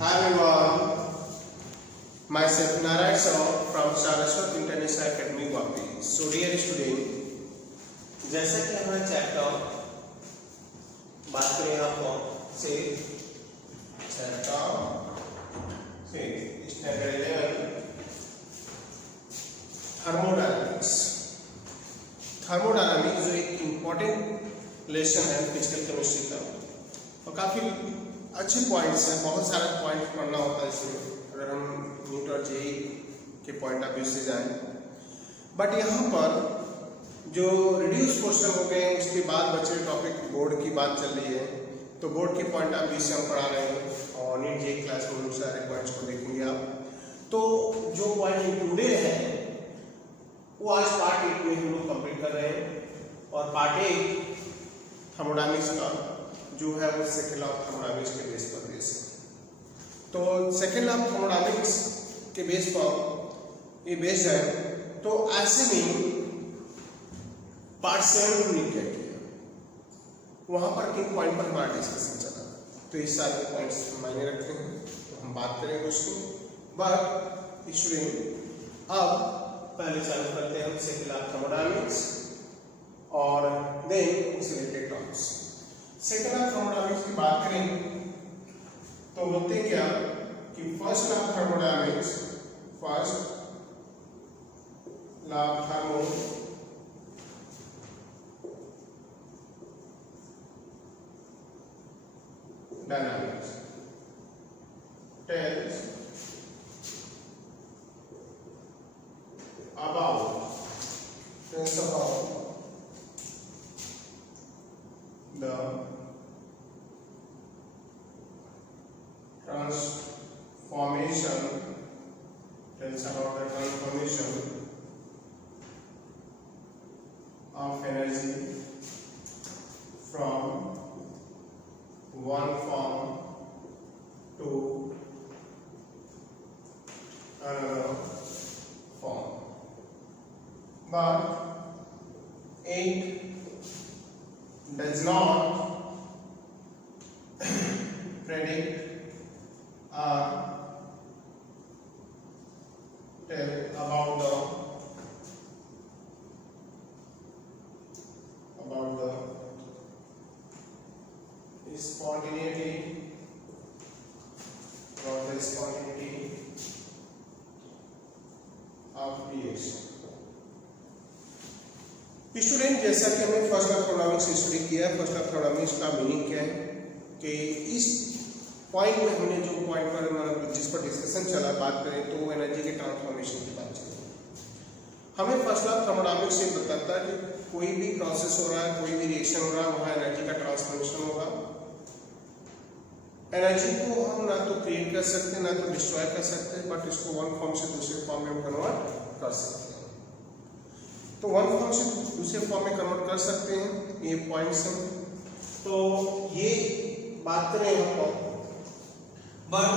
Hi everyone, myself Narayan Saw from Saraswat International Academy Vapi. So dear student, जैसा कि हमारा चैप्टर बात करें यहाँ पर से स्टैंडर्ड 11 थर्मोडायनामिक्स जो एक इम्पोर्टेंट लेसन है फिजिकल केमिस्ट्री का और काफ़ी अच्छे पॉइंट्स हैं। बहुत सारा पॉइंट पढ़ना होता है इसमें अगर हम नीट और जेई के पॉइंट ऑफ व्यू से जाएं। बट यहाँ पर जो रिड्यूस क्वेश्चन हो गए उसके बाद बचे टॉपिक बोर्ड की बात चल रही है, तो बोर्ड के पॉइंट ऑफ व्यू से हम पढ़ा रहे हैं और नीट जेई क्लास में उन सारे पॉइंट्स को देखेंगे आप। तो जो पॉइंट इंक्लूडेड है वो आज पार्ट 8 में हम लोग कंप्लीट कर रहे हैं और पार्ट 8 थर्मोडायनामिक्स का जो है वो सेकेंड लॉ ऑफ थर्मोडायनामिक्स के बेस पर बेस है। तो सेकेंड लॉ ऑफ थर्मोडायनामिक्स के बेस पर ये बेस है। तो ऐसे में पार्ट 7 हमने क्या किया, वहां पर किन पॉइंट पर हमारा डिस्कशन चला, तो ये सारे पॉइंट्स मायने रखते हैं, तो हम बात करेंगे उसकी। बट स्टूडेंट अब पहले चालू करते हैं हम सेकेंड लॉ ऑफ थर्मोडायनामिक्स और देन उससे related topics. Second law of thermodynamics की बात करें तो बोलते क्या कि first law of thermodynamics, first law of thermodynamics tells about the transformation of energy from one form to another form, but it does not predict or tell about the spontaneity of reaction। Student जैसा कि हमने first law of thermodynamics study किया है, first law of thermodynamics का मीनिंग क्या है कि इस पॉइंट में हमने जो पॉइंट पर मतलब जिस पर डिस्कशन चला बात करें तो वो एनर्जी के ट्रांसफॉर्मेशन की बात चली। हमें फर्स्ट लॉ ऑफ थर्मोडायनामिक्स से बताता है कि कोई भी प्रोसेस हो रहा है, कोई भी रिएक्शन हो रहा है, वहाँ एनर्जी का ट्रांसफॉर्मेशन होगा। एनर्जी को हम ना तो क्रिएट कर सकते हैं ना तो डिस्ट्रॉय कर सकते हैं, बट इसको वन फॉर्म से दूसरे फॉर्म में हम कन्वर्ट कर सकते हैं। तो वन फॉर्म से दूसरे फॉर्म में कन्वर्ट कर सकते हैं, ये पॉइंट्स हैं। तो ये बात करें यहाँ पर, बट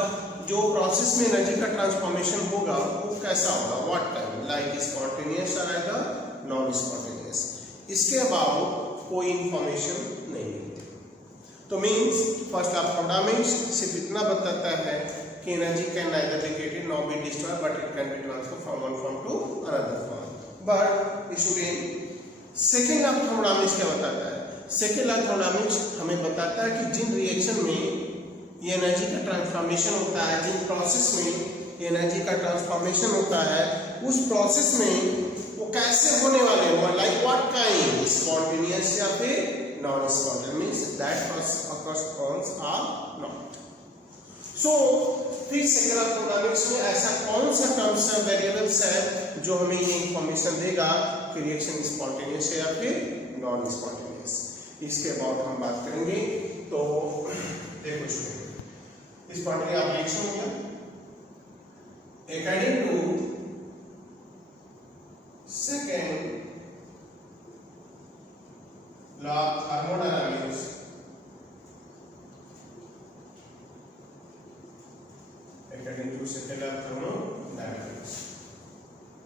जो प्रोसेस में एनर्जी का ट्रांसफॉर्मेशन होगा वो कैसा होगा, व्हाट टाइम, लाइक स्पॉन्टेनियस और आएगा नॉन स्पॉन्टेनियस, इसके अबाउट कोई इंफॉर्मेशन नहीं मिलती। तो means first law of thermodynamics सिर्फ इतना बताता है कि energy can neither be created nor be destroyed but it can be transfer from one form to another form. But student second law of thermodynamics क्या बताता है? सेकेंड लॉ ऑफ थर्मोडायनामिक्स हमें बताता है कि जिन रिएक्शन में ये एनर्जी का ट्रांसफॉर्मेशन होता है, जिन प्रोसेस में ये एनर्जी का ट्रांसफॉर्मेशन होता है, उस प्रोसेस में वो कैसे होने वाले हो, लाइक व्हाट काइंड, स्पॉन्टेनियस या फिर non spontaneous, means that occurs or not। सो फिर सेकेंड लॉ ऑफ थर्मोडायनामिक्स में ऐसा कौन सा टर्म्स है, वेरिएबल्स है जो हमें ये इंफॉर्मेशन देगा कि रिएक्शन स्पॉन्टेनियस है या फिर नॉन स्पॉन्टेनियस, इसके बाद हम बात करेंगे। तो देखो स्टूडेंट, स्पॉन्टेनियस रिएक्शन हो गया according to second law of thermodynamics, according to second law of thermodynamics,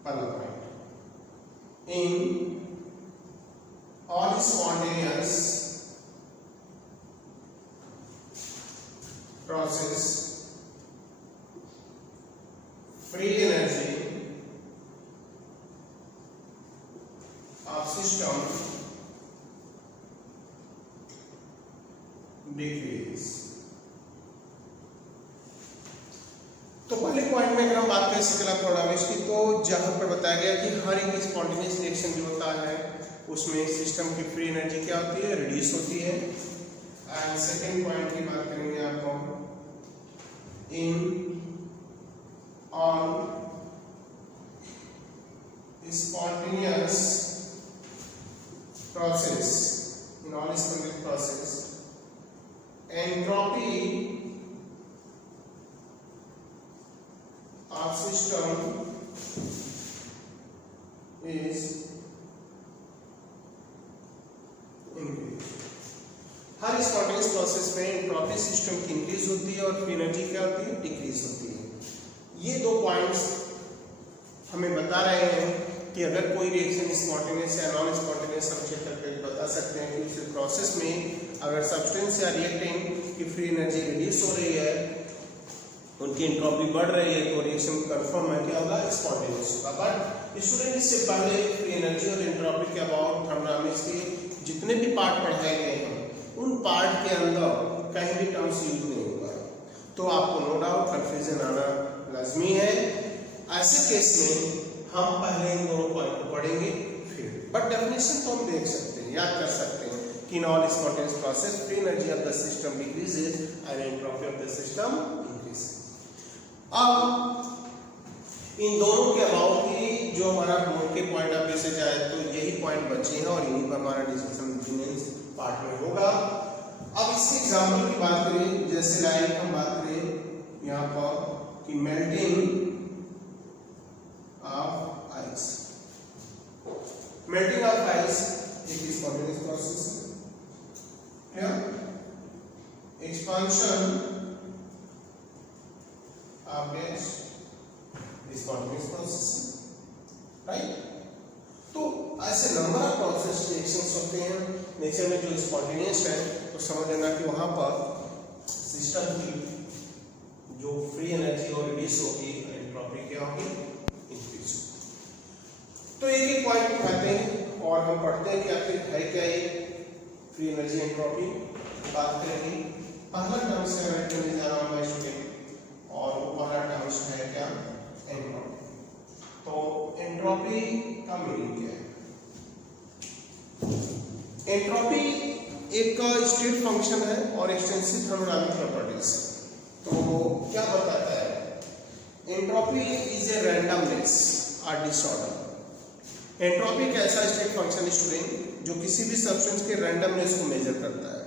पहला point, in all spontaneous process free energy of system decrease। तो पहले पॉइंट में अगर हम बात करें सेकुलर थर्मोडायनामिक्स की, तो जहां पर बताया गया कि हर एक स्पॉन्टेनियस रिएक्शन जो होता है उसमें सिस्टम की फ्री एनर्जी क्या होती है, रिड्यूस होती है। एंड सेकेंड पॉइंट की बात करेंगे आपको, in on spontaneous process, in all spontaneous process, entropy of system is increased। Her spontaneous process में एंट्रोपी सिस्टम की इंक्रीज होती है और फ्री एनर्जी क्या होती है, डिक्रीज होती है। ये दो पॉइंट्स हमें बता रहे हैं कि अगर कोई रिएक्शन स्पॉन्टेनियस या नॉन स्पॉन्टेनियस हम चेक करके बता सकते हैं कि उस प्रोसेस में अगर सब्सटेंस या रिएक्टेंट की फ्री एनर्जी रिड्यूस हो रही है, उनकी एंट्रोपी बढ़ रही है, तो रिएक्शन कंफर्म है क्या होगा, स्पॉन्टेनियस होगा। बट स्टूडेंट इससे पहले फ्री एनर्जी और एंट्रोपी के अबाउट थर्मोडायनामिक्स के जितने भी पार्ट पढ़ाए गए हैं उन पार्ट के अंदर कहीं भी टर्म्स यूज नहीं होगा, तो आपको नो डाउट कंफ्यूजन आना लाजमी है। ऐसे केस में हम पहले इन दोनों पॉइंट को पढ़ेंगे फिर, बट डेफिनेशन तो हम देख सकते हैं, याद कर सकते हैं कि in all spontaneous process free energy of the system decreases and entropy of the system increases. अब इन दोनों के अबाउट की जो हमारा मुख्य पॉइंट ऑफ व्यू से जाए तो यही पॉइंट बचे हैं और इन्हीं पर हमारा डिस्कशन पार्ट में होगा। अब इसके एग्जाम्पल की बात करें, जैसे लाइक हम बात करें यहाँ पर कि melting of ice. Melting of ice एक स्पॉन्टेनियस प्रोसेस है, क्या expansion of gas spontaneous process, right. तो ऐसे नंबर ऑफ प्रोसेस रिएक्शंस होते हैं नेचर में जो स्पॉन्टेनियस है, तो समझ लेना कि वहां पर सिस्टम की जो फ्री एनर्जी और रिड्यूस होगी, एंट्रोपी क्या होगी, इंक्रीज होगी। तो एक एक पॉइंट उठाते हैं और हम पढ़ते हैं कि आखिर है क्या ये फ्री एनर्जी एंट्रोपी, बात करेंगे। पहला टर्म से राइट करने जा रहा हूं मैं स्टूडेंट, और वो पहला टर्म है क्या, एंट्रोपी। तो एंट्रोपी का मीनिंग क्या है? एंट्रोपी एक स्टेट फंक्शन है और एक्सटेंसिव थर्मोडायनामिक प्रॉपर्टीज। तो क्या बताता है, एंट्रोपी इज ए रैंडमनेस और डिसऑर्डर। एंट्रोपी एक ऐसा स्टेट फंक्शन स्टूडेंट जो किसी भी सब्सटेंस के रैंडमनेस को मेजर करता है।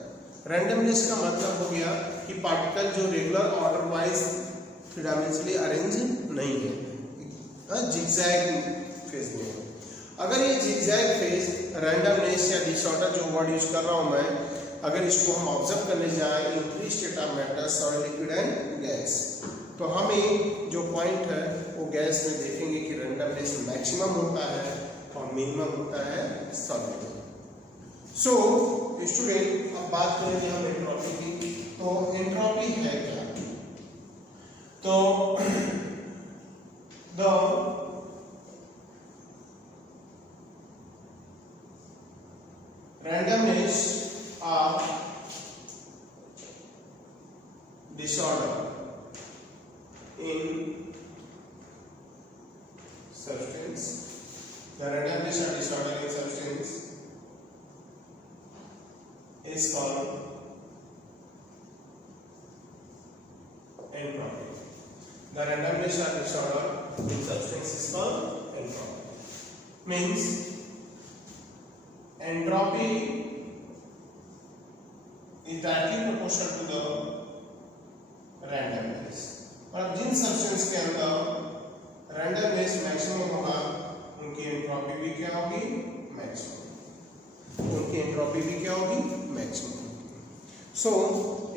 रैंडमनेस का मतलब हो गया कि पार्टिकल जो regular order wise three dimensionally arrange नहीं है, जिगजैग फेज में है। अगर ये जिगजैग फेज, रैंडमनेस या डिसऑर्डर जो वर्ड यूज कर रहा हूं मैं, अगर इसको हम ऑब्जर्व करने जाए in three state of matters और लिक्विड एंड गैस, तो हमें जो पॉइंट है वो गैस में देखेंगे कि रैंडमनेस मैक्सिमम होता है और मिनिमम होता है सॉलिड। सो स्टूडेंट अब बात करेंगे हम एंट्रोपी की। तो एंट्रोपी है क्या? तो the randomness of disorder in substance, the randomness of disorder in substance is called entropy. The randomness of disorder in substance is called entropy. Means entropy is directly proportional to the randomness। और जिन सब्सटेंस के अंदर randomness maximum होगा उनकी एंट्रोपी भी क्या होगी, मैक्सिमम। उनकी एंट्रोपी भी क्या होगी, मैक्सिमम। सो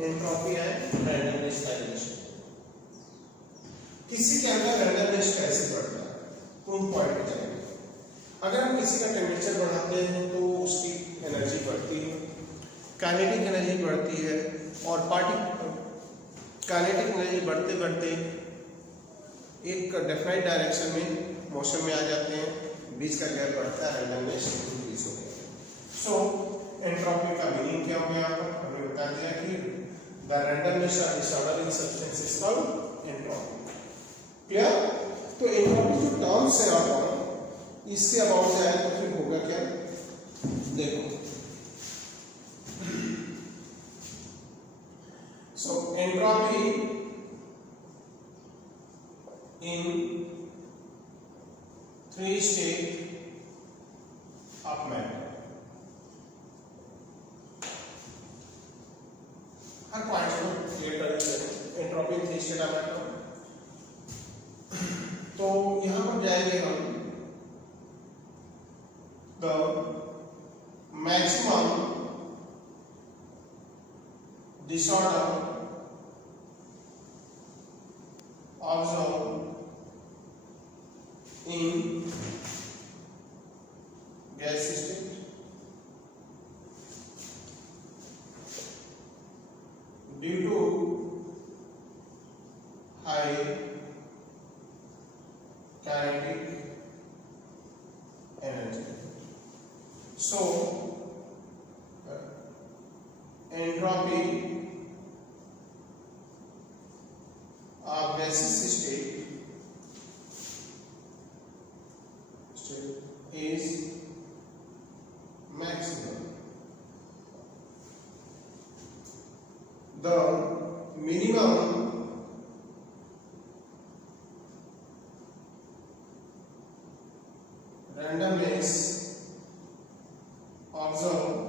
एंट्रोपी है रैंडमनेस का रिलेशन। किसी के अंदर रैंडमनेस कैसे बढ़ता है, उन पॉइंट पे जाएंगे। अगर हम किसी का टेम्परेचर बढ़ाते हैं तो उसकी एनर्जी बढ़ती है, काइनेटिक एनर्जी बढ़ती है, और काइनेटिक एनर्जी बढ़ते बढ़ते एक डेफिनेट डायरेक्शन में मोशन में आ जाते हैं, बीच का गैप बढ़ता है, रैंडमनेस इंक्रीज हो गया। सो एंट्रोपी का मीनिंग क्या हो गया? यहाँ पर हमने बता दिया कि द रैंडमनेस और disorder in substance is called entropy. Clear? तो एंट्रोपी जो टर्म्स है आप इसके अबाउट जाए तो फिर होगा क्या? देखो, सो entropy in 3 state of matter. हर पॉइंट को क्लियर कर entropy in 3 state of matter. तो यहां पर जाएंगे हम the maximum disorder observed in gas state due to high kinetic energy. So entropy of gaseous state is maximum. The minimum randomness observed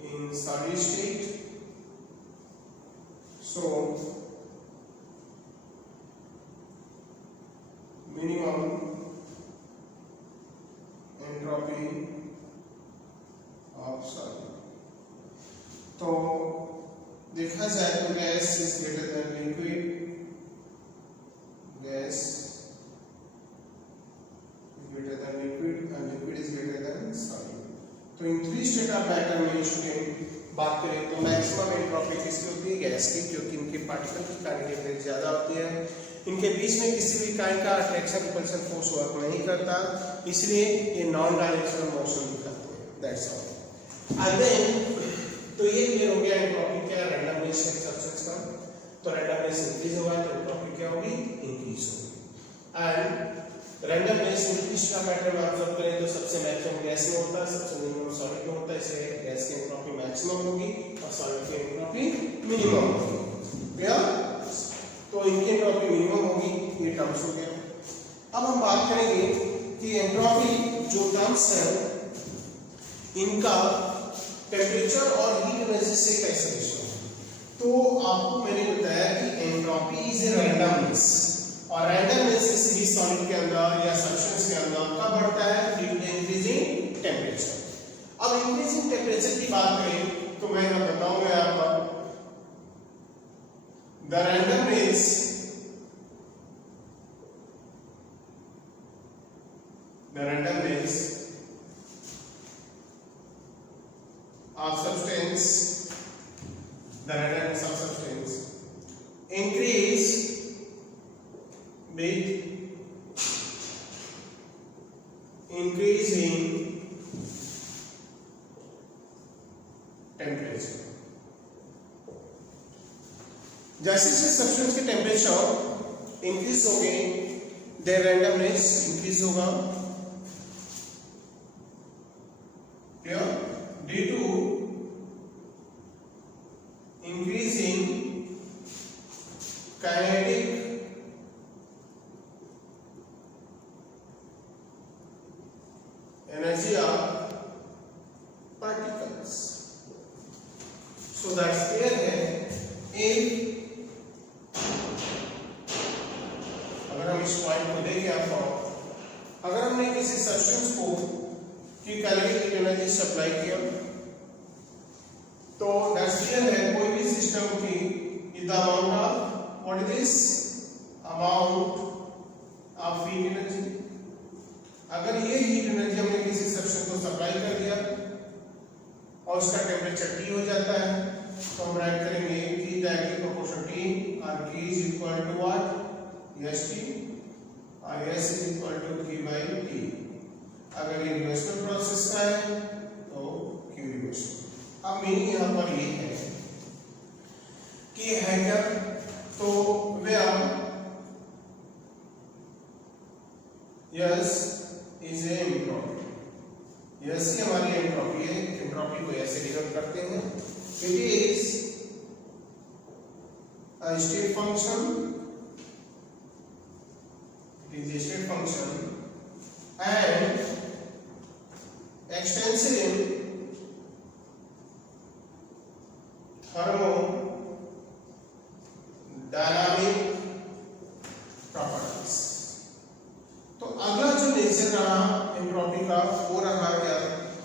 in solid state. So minimum entropy of solid. तो देखा जाए तो gas is greater than liquid, gas is greater than liquid and liquid is greater than solid. तो इन 3 state of matter में स्टूडेंट बात करें तो maximum entropy किसकी होती है? गैस की, क्योंकि इनके पार्टिकल की काइनेटिक एनर्जी ज्यादा होती है, इनके बीच में किसी भी काइंड का अट्रैक्शन रिपल्शन फोर्स वर्क नहीं करता, इसलिए ये नॉन डायरेक्शनल मोशन दिखाते हैं। That's all. एंड देन तो ये क्लियर हो गया एंट्रोपी क्या, रैंडमनेस है सब्सटेंस का। तो रैंडमनेस इंक्रीज होगा तो एंट्रोपी क्या होगी? इंक्रीज होगी। एंड रैंडमनेस इंक्रीज का पैटर्न ऑब्जर्व करें तो सबसे मैक्सिमम गैस में होता है, सबसे मिनिमम सॉलिड में होता है, इसलिए गैस की एंट्रोपी मैक्सिमम होगी और सॉलिड की एंट्रोपी मिनिमम होगी। क्लियर? तो इनकी एंट्रोपी मिनिमम होगी, ये टर्म्स हो गया। अब हम बात करेंगे कि एंट्रोपी जो टर्म्स है इनका टेम्परेचर और हीट एनर्जी से कैसे रिलेशन है। तो आपको मैंने बताया कि एंट्रोपी इज ए रैंडमनेस, और रैंडमनेस किसी भी सॉलिड के अंदर या सब्सटेंस के अंदर कब बढ़ता है? Due to increasing temperature. अब इंक्रीजिंग टेम्परेचर की बात करें तो मैं बताऊंगा आपको the randomness of substance, the randomness of substance increase with increasing temperature। जैसे जैसे सब्सटेंस के टेम्परेचर इंक्रीज होंगे देयर रैंडमनेस इंक्रीज होगा। Clear? Due to increasing kinetic energy of particles. So that's clear है। एक इस पॉइंट को देखें आपको, अगर हमने किसी सब्सटेंस को की काइनेटिक एनर्जी सप्लाई किया तो दैट्स क्लियर है कोई भी सिस्टम की the amount of what is this amount of heat energy. अगर ये हीट एनर्जी हमने किसी सब्सटेंस को सप्लाई कर दिया और उसका टेम्परेचर T हो जाता है तो हम राइट करेंगे कि दैट इज प्रोपोर्शनल T और T is equal to what S T और S is equal to Q by T. अगर ये रिवर्सल प्रोसेस का है तो Q रिवर्सल। अब मीनिंग यहाँ पर ये है कि है क्या, तो where S is a entropy, S ही हमारी एंट्रोपी है। एंट्रोपी को ऐसे डिनोट करते हैं, it is a state function, it is a state function and extensive thermodynamic properties। तो अगला जो नेचर रहा एंट्रोपी का वो रहा क्या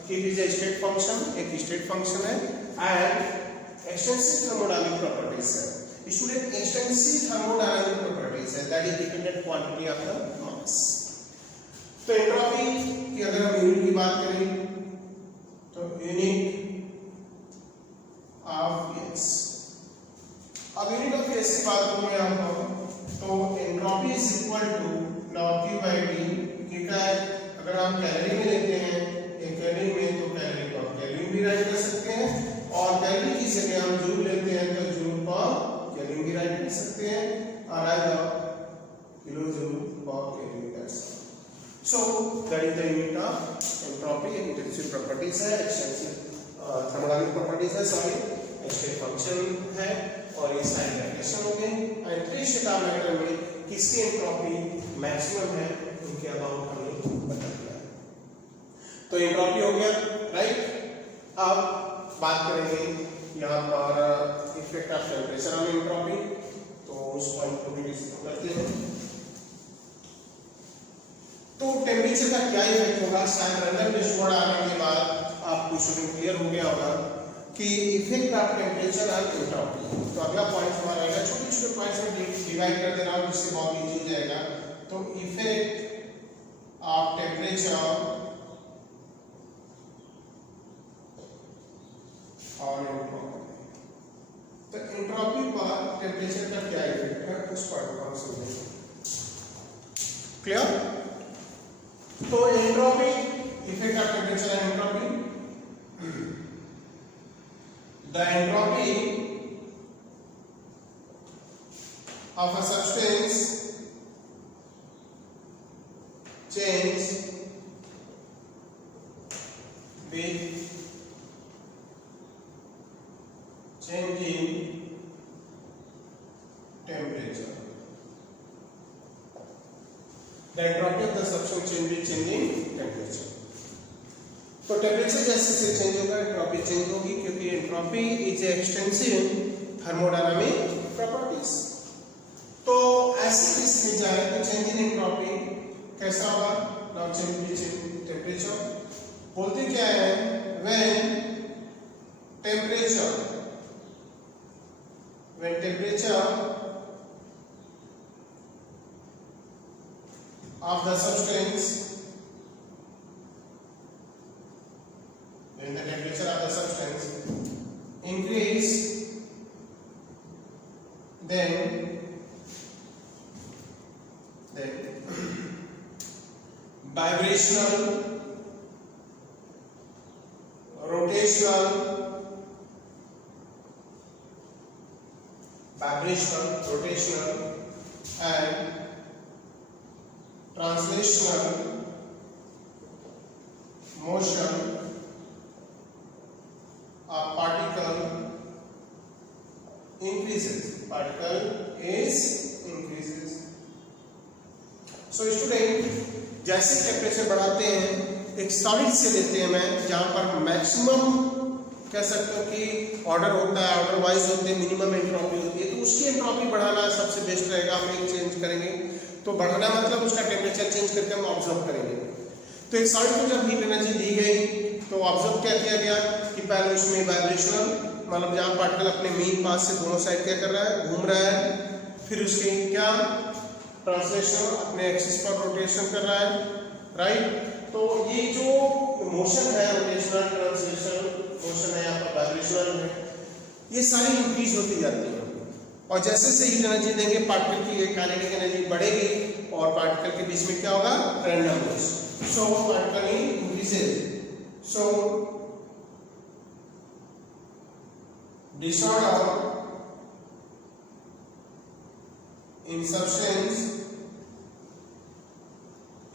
कि it is a state function, एक स्टेट फंक्शन है एंड एक्सटेंसिव थर्मोडायनामिक प्रॉपर्टीज है। स्टूडेंट एक्सटेंसिव थर्मोडायनामिक प्रॉपर्टीज है that is dependent quantity of the mass. तो एंट्रोपी की अगर हम यूनिट की बात करें तो यूनिट ऑफ एस। अब यूनिट ऑफ एस की बात करूं मैं यहाँ पर तो entropy is equal to now Q by T. Q का अगर हम कैलोरी में लेते हैं एक कैलोरी में तो कैलोरी को कैलोरी भी राइट कर सकते हैं और कैलोरी की जगह हम जूल लेते हैं तो जूल पर कैलोरी भी राइट कर सकते हैं और आएगा किलो जूल पर calorie. That's so that is the unit of entropy. Intensive properties है, एक्सटेंसिव थर्मोडायनामिक प्रॉपर्टीज है, सॉरी स्टेट फंक्शन है और ये साइन डायरेक्शन हो गए and three state of matter में किसकी एंट्रोपी मैक्सिमम है उनके अबाउट हमने बता दिया। तो एंट्रोपी हो गया राइट। अब बात करेंगे यहाँ पर effect of temperature on entropy, तो उस पॉइंट को भी डिस्कस करते हैं। तो टेम्परेचर का क्या इफेक्ट होगा, शायद रैंडम टेस्ट वर्ड आने के बाद आपको स्टूडेंट क्लियर हो गया होगा कि effect of temperature on entropy. तो अगला पॉइंट हमारा आएगा, छोटे छोटे पॉइंट्स में डिवाइड कर दे रहा हूँ जिससे बहुत इजी हो जाएगा। तो इफेक्ट ऑफ टेम्परेचर और एंट्रोपी। तो एंट्रोपी पर टेम्परेचर का क्या इफेक्ट है उस पॉइंट को हम समझेंगे। क्लियर? तो entropy effect of temperature and entropy. The entropy of a substance change with changing temperature. The entropy of the substance change with changing temperature. तो टेम्परेचर जैसे से चेंज होगा एंट्रोपी चेंज होगी क्योंकि entropy is extensive thermodynamic properties. तो ऐसे स्थिति जाए तो चेंज इन एंट्रोपी कैसा होगा, नाउ चेंज इन टेम्परेचर। बोलते क्या है, when temperature of the substance when the temperature of the substance increase, then vibrational, rotational and translational motion particle increases. So student, जैसे टेम्परेचर बढ़ाते हैं एक सॉलिड से लेते हैं मैं जहां पर मैक्सिमम कह सकते हो कि ऑर्डर होता है, ऑर्डर वाइज होते हैं, मिनिमम एंट्रोपी होती है, तो उसकी एंट्रोपी बढ़ाना सबसे बेस्ट रहेगा। हम एक चेंज करेंगे तो बढ़ाना मतलब उसका टेम्परेचर चेंज करके हम ऑब्जर्व करेंगे। तो एक सॉलिड को जब हीट एनर्जी दी गई तो ऑब्जर्व क्या किया गया कि पहले उसमें वाइब्रेशनल मतलब जहाँ पार्टिकल अपने मेन पास से दोनों साइड क्या कर रहा है, घूम रहा है, फिर उसके क्या ट्रांसलेशन अपने एक्सिस पर रोटेशन कर रहा है, राइट। तो ये जो मोशन है रोटेशनल ट्रांसलेशन मोशन है, यहाँ पर वाइब्रेशनल है, ये सारी इंक्रीज होती जाती है। और जैसे से हीट एनर्जी देंगे पार्टिकल की काइनेटिक एनर्जी बढ़ेगी और पार्टिकल के बीच में क्या होगा, randomness. So particle increases. So disorder in substance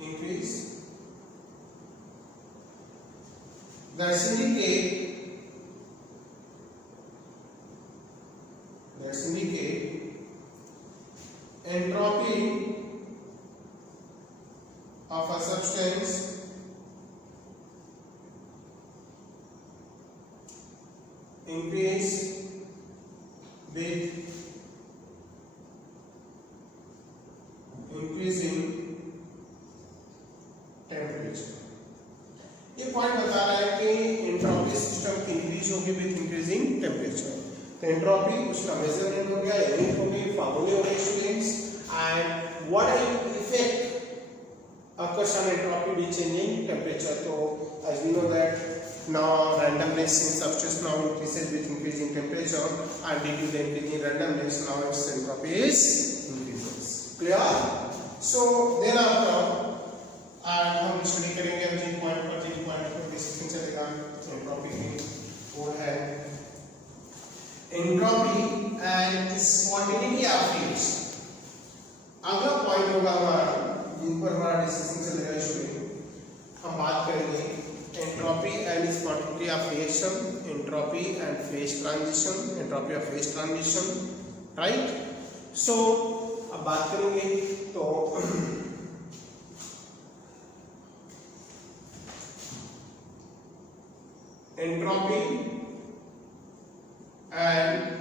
increase, that's indicate entropy of a substance increase with increasing temperature। ये पॉइंट बता रहा है कि एंट्रोपी सिस्टम इंक्रीज होगी विद इंक्रीजिंग टेम्परेचर। तो एंट्रोपी उसका मेजरमेंट हो गया, यूनिट हो गई, फार्मूले हो गए students. And what are effect occurs on entropy with changing temperature? So as we know that now randomness in substance now increases with increasing temperature, and due to the increasing randomness now its entropy is increases। Clear? So thereafter and हम स्टडी करेंगे अब जिन पॉइंट पर डिस्कशन चलेगा एंट्रोपी की, वो है entropy and spontaneity of heat. अगला पॉइंट होगा हमारा जिन पर हमारा डिस्कशन चलेगा स्टूडेंट। हम बात करेंगे entropy and spontaneity of reaction, entropy and phase transition, entropy of phase transition, right. So अब बात करेंगे तो entropy and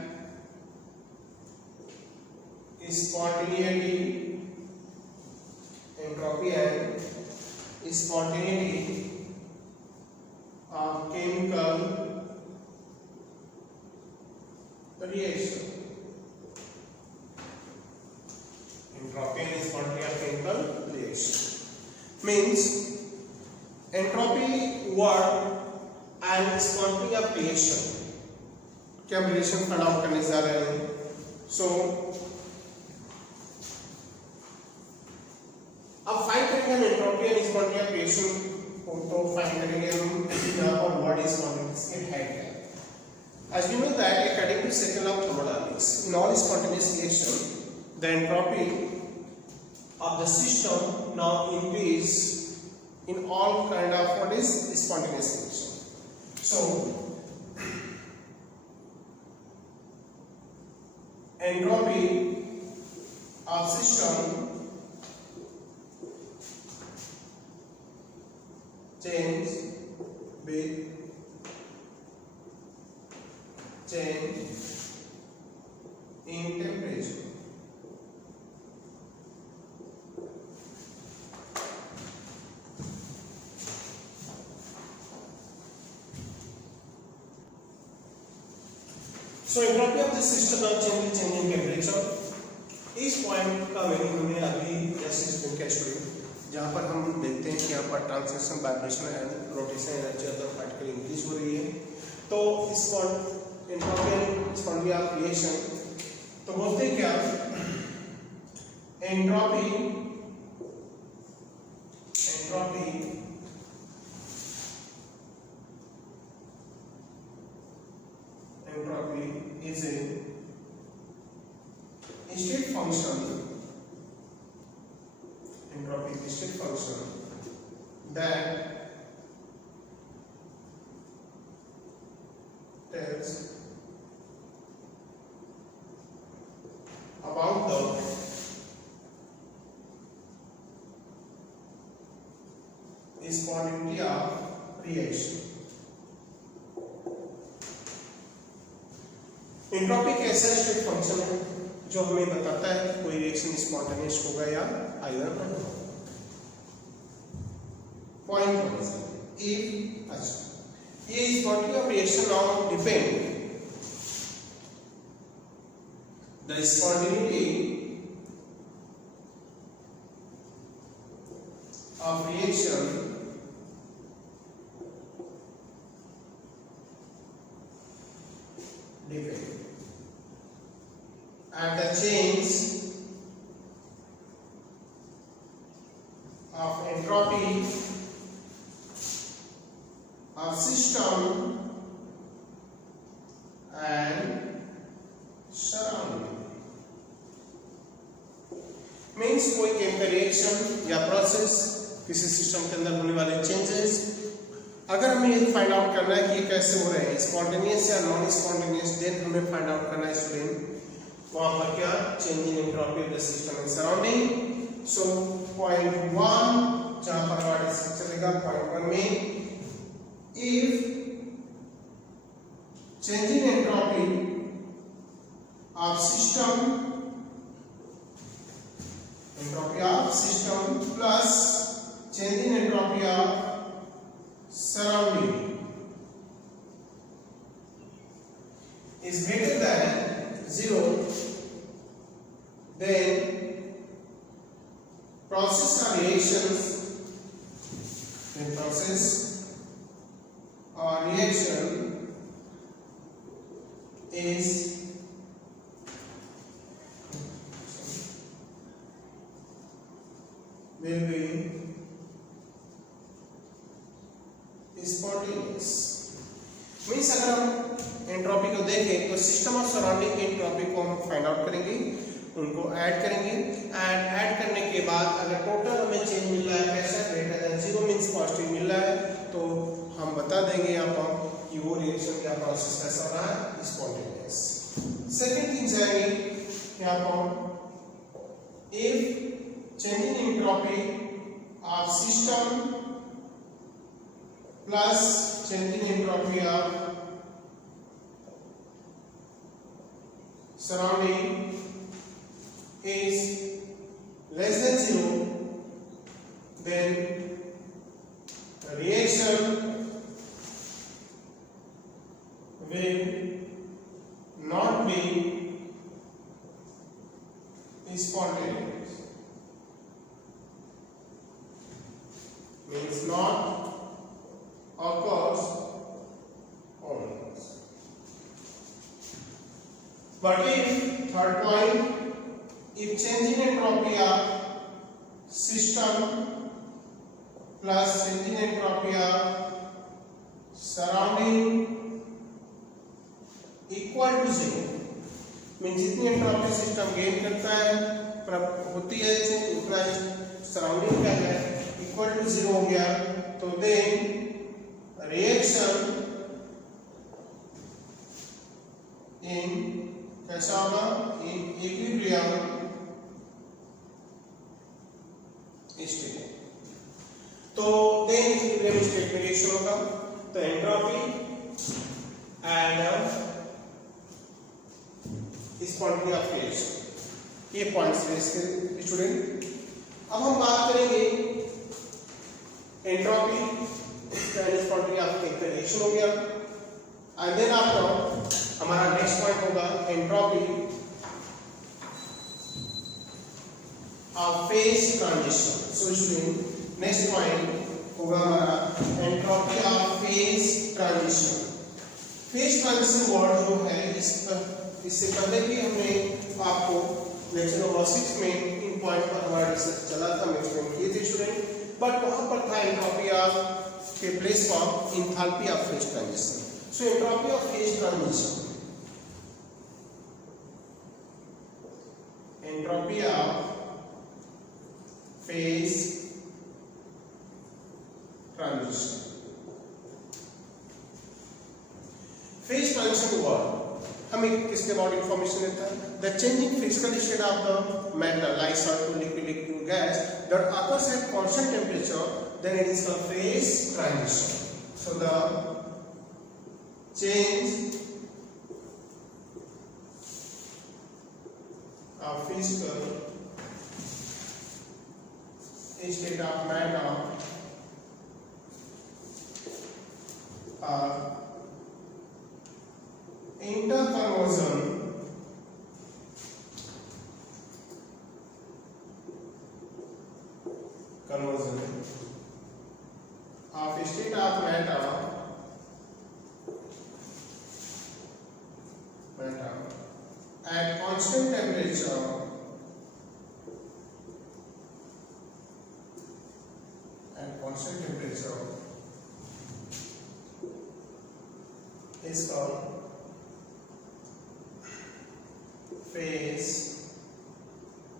spontaneity, entropy and spontaneity of chemical reaction, entropy and spontaneity of chemical reaction means entropy word and spontaneity of reaction क्या हम relation find out करने जा रहे हैं। सो अब फाइंड करेंगे entropy and spontaneity of reaction को फाइंड करेंगे हम यहाँ पर व्हाट इज स्पॉन्टेनियस इट है। as we know that according to second law of thermodynamics in all spontaneous reaction the entropy of the system now increase in all kind of what is spontaneous reaction। so entropy of system change with change in temperature। So entropy of the system now change in temperature। इस पॉइंट का मीनिंग हमने अभी ऐसे स्टूडेंट का स्टूडेंट जहाँ पर हम देखते हैं कि यहाँ पर translation vibration and rotation energy of particle increase हो रही है। तो इस entropy and spontaneity of reaction तो बोलते हैं क्या entropy is a state function, entropy is a state function that tells about the spontaneity of reaction। Entropy एक ऐसा स्टेट फंक्शन है जो हमें बताता है कि कोई रिएक्शन स्पॉन्टेनियस होगा या आइदर नहीं होगा। पॉइंट इफ अच्छा ये spontaneous of reaction now depend the spontaneity of reaction depend change of entropy of system and surrounding. Means कोई केमिकल रिएक्शन या प्रोसेस, किसी सिस्टम के अंदर होने वाले चेंजेस, अगर हमें ये फाइंड आउट करना है कि ये कैसे हो रहे हैं, स्पॉन्टेनियस या नॉन स्पॉन्टेनियस, देन हमें फाइंड आउट करना है स्टूडेंट वहां पर क्या change in entropy of the system and surrounding. So point 1 जहां पर हमारा डिस्कस चलेगा, पॉइंट 1 में if change in entropy of system plus change in entropy of surrounding is greater than 0, then process or reactions is will be spontaneous। Means अगर हम एंट्रोपी को देखें तो सिस्टम और सराउंडिंग की एंट्रोपी को हम फाइंड आउट करेंगे, उनको ऐड करेंगे, एंड ऐड करने के बाद अगर टोटल हमें चेंज मिल रहा है कैसा ग्रेटर देन 0 मीन्स पॉजिटिव मिल रहा है, तो हम बता देंगे यहाँ पर कि वो रिएक्शन या प्रोसेस कैसा हो रहा है, स्पॉन्टेनियस। सेकंड थिंग जाएगी यहाँ पर if change in entropy of system plus change in entropy of surrounding is less than 0, then reaction will not be spontaneous, means not occurs only. But if third point, if change in entropy of system plus change in entropy of surrounding equal to 0, मीन्स जितनी entropy system gain करता है होती है उतना सराउंडिंग का है equal to 0 हो गया, तो देन रिएक्शन इन कैसा होगा, इन इक्विलिब्रियम स्टेट, तो देन इक्विलिब्रियम स्टेट में रिएक्शन होगा, तो entropy and spontaneous of reaction, ये पॉइंट्स है इसके स्टूडेंट। अब हम बात करेंगे एंट्रोपी एंड स्पॉन्टेनियस ऑफ एक रिएक्शन हो गया, एंड देन आफ्टर हमारा नेक्स्ट पॉइंट होगा entropy of phase transition. So student next point होगा हमारा entropy of phase transition. Phase transition word जो है इससे पहले भी हमने आपको लेक्चर नंबर 6 में इन पॉइंट पर हमारा रिसर्च चला था, मैं एक्सप्लेन किए थे स्टूडेंट, बट वहां पर था एंट्रोपी ऑफ के place for enthalpy of phase transition. So entropy of phase transition, entropy of phase transition, phase transition word हमें किसके अबाउट इंफॉर्मेशन देता है, the changing physical state of the matter like solid to liquid, liquid to gas that occurs at constant temperature, then it is called phase transition. So the change of physical state of matter interconversion of state of matter at constant temperature at constant temperature is called phase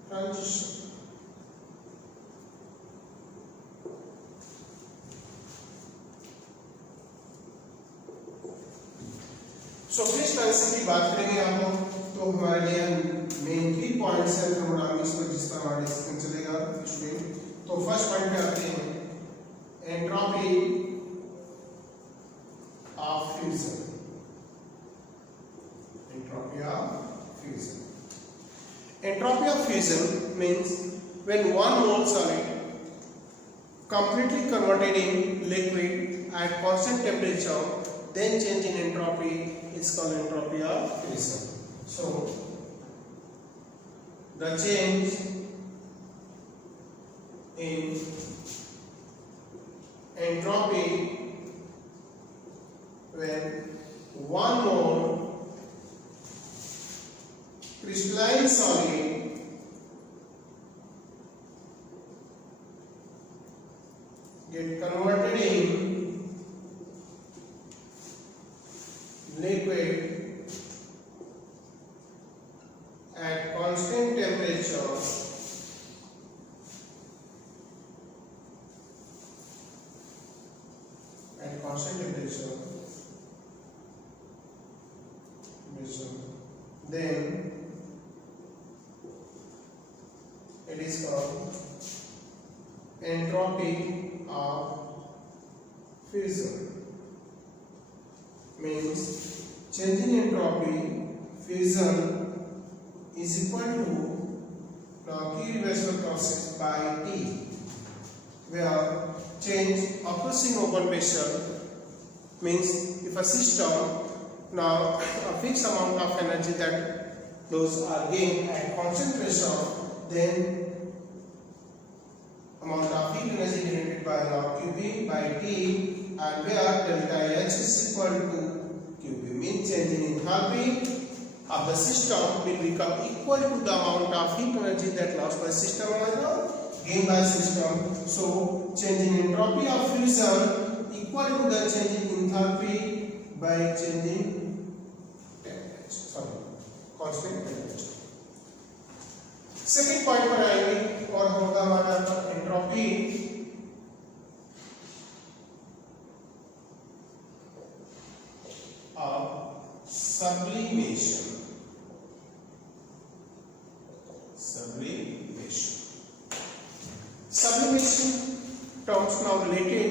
transition. So phase transition की बात करेंगे आप लोग तो हमारे लिए मेन 3 पॉइंट्स हैं थर्मोडायनामिक्स में जिस पर हमारा डिस्कशन चलेगा स्टूडेंट। तो फर्स्ट पॉइंट पे आते हैं entropy of fusion. Entropy of fusion, entropy of fusion means when one mole solid completely converted in liquid at constant temperature, then change in entropy is called entropy of fusion. So the change in entropy when one mole crystalline solid get converted in liquid at constant temperature then it is called entropy of fusion. Means change in entropy fusion is equal to now key reversible process by T, where change occurs in open pressure. Means if a system now a fixed amount of energy that those are gained at constant pressure, then amount of heat energy generated by log QB by T, and where delta H is equal to QB, means change in enthalpy of the system will become equal to the amount of heat energy that lost by system or gained by system. So change in entropy of fusion equal to the change in enthalpy by changing constant temperature. Second point पर आएंगे और होगा हमारा entropy of sublimation. Sublimation terms now related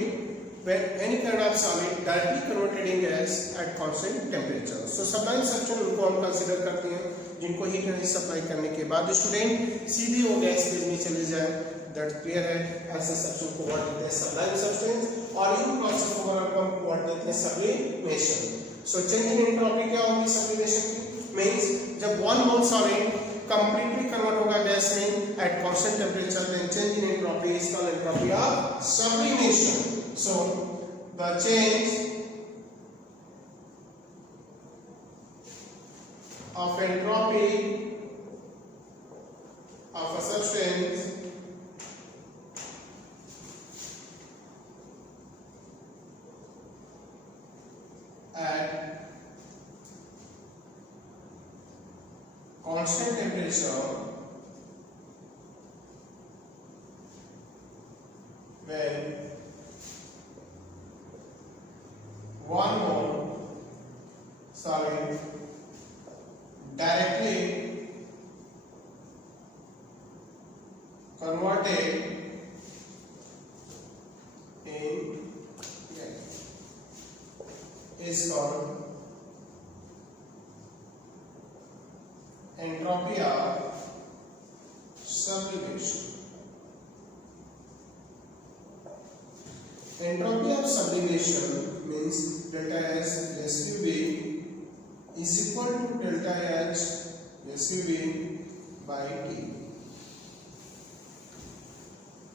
when any kind of solid directly converted in gas at constant temperature. So sublime substance उनको हम कंसीडर करते हैं जिनको हीट एनर्जी सप्लाई करने के बाद स्टूडेंट सीधे वो गैस फेज में चले जाए। दैट क्लियर है। ऐसे सब्सटेंस को वर्ड देते हैं सब्लाइम सब्सटेंस और इन प्रोसेस को हम वर्ड देते हैं sublimation. So change in entropy क्या होगी सब्लिमेशन की? मींस जब one mole solid completely convert होगा गैस में at constant temperature, then change in entropy is called entropy of sublimation. So the change of entropy of a substance at constant temperature when one mole solid directly converted in gas is called entropy of sublimation. Entropy of sublimation means delta S SUV is equal to delta H SUV by T.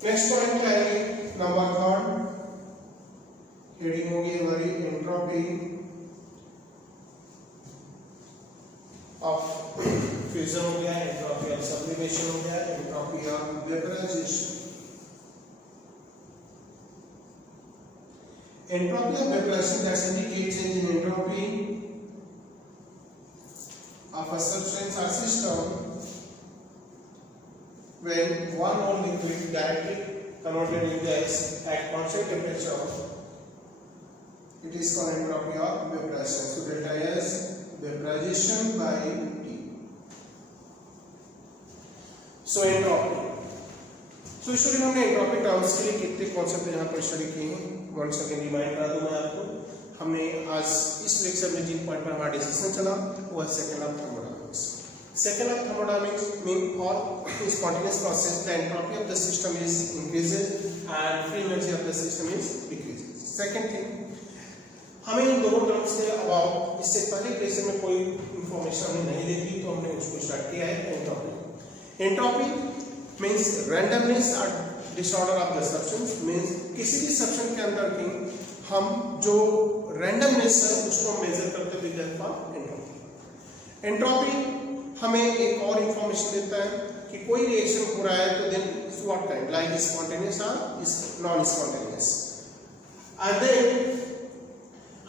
Next point क्या है? Number third heading होगी हमारी entropy of fusion. Diffusion हो गया, entropy of sublimation हो गया, entropy of vaporization. Entropy of vaporization that indicates change in entropy of a substance or system when one or liquid directly converted in gas at constant temperature. It is called entropy of vaporization. So delta is vaporization by T. So entropy. So student हमने entropy terms के लिए कितने कॉन्सेप्ट यहाँ पर स्टडी किए हैं, one second remind करा दूं मैं आपको। हमने आज इस लेक्चर में जिन पॉइंट पर हमारा डिस्कशन चला वो है second of thermodynamics. Second of thermodynamics mean for spontaneous process the entropy of the system is increases and free energy of the system is decreases. Second thing, हमें इन दोनों टर्म्स के अबाउट इससे पहले लेक्चर में कोई इंफॉर्मेशन हमने नहीं देखी तो हमने उसको स्टार्ट किया है entropy. Entropy means randomness or disorder of the substance, means किसी भी सब्सटेंस के अंदर की हम जो randomness है उसको मेजर करते हुए देखा एंट्रोपी। एंट्रोपी हमें एक और इंफॉर्मेशन देता है कि कोई रिएक्शन हो रहा है तो then is what kind, like spontaneous और is non spontaneous. And then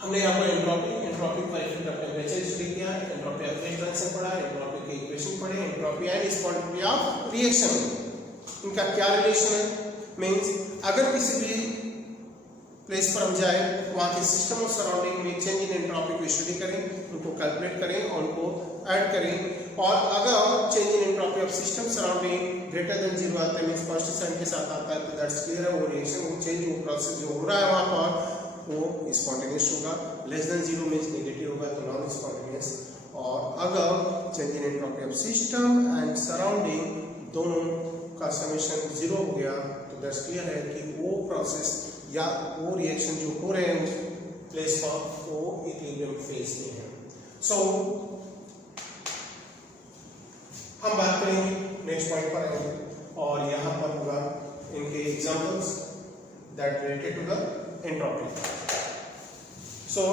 हमने यहाँ पर एंट्रोपी पर इफेक्ट ऑफ टेम्परेचर स्टडी किया, एंट्रोपी ऑफ हीट ट्रांसफर पढ़ा, एंट्रोपी के इक्वेशन पढ़े, entropy and spontaneity of reaction इनका क्या रिलेशन है। मींस अगर किसी भी प्लेस पर हम जाए वहाँ के सिस्टम और सराउंडिंग में चेंज इन एंट्रोपी को स्टडी करें, उनको कैलकुलेट करें और उनको ऐड करें, और अगर change in entropy of system surrounding greater than 0 आता है, मींस फर्स्ट साइन के साथ आता है, तो दैट्स क्लियर है वो रिएक्शन, वो चेंज, वो प्रोसेस जो हो रहा है वहाँ पर वो स्पॉन्टेनियस होगा। लेस देन 0 मींस नेगेटिव होगा तो नॉन स्पॉन्टेनियस। और अगर change in entropy of system and surrounding दोनों का समेशन 0 हो गया तो दैट्स क्लियर है कि वो प्रोसेस या वो रिएक्शन जो हो रहे हैं उस प्लेस पर वो इक्विलिब्रियम फेज में है। सो हम बात करेंगे नेक्स्ट पॉइंट पर आएंगे और यहाँ पर होगा इनके examples that related to the entropy. So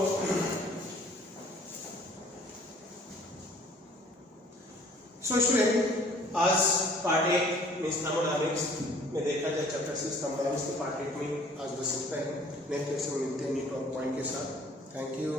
student, आज पार्ट 1 मींस थर्मोडायनामिक्स में देखा जाए चैप्टर 6 थर्मोडायनामिक्स के पार्ट 1 में आज बस इतना ही। नेक्स्ट लेक्चर में मिलते हैं न्यू टॉप पॉइंट के साथ। Thank you.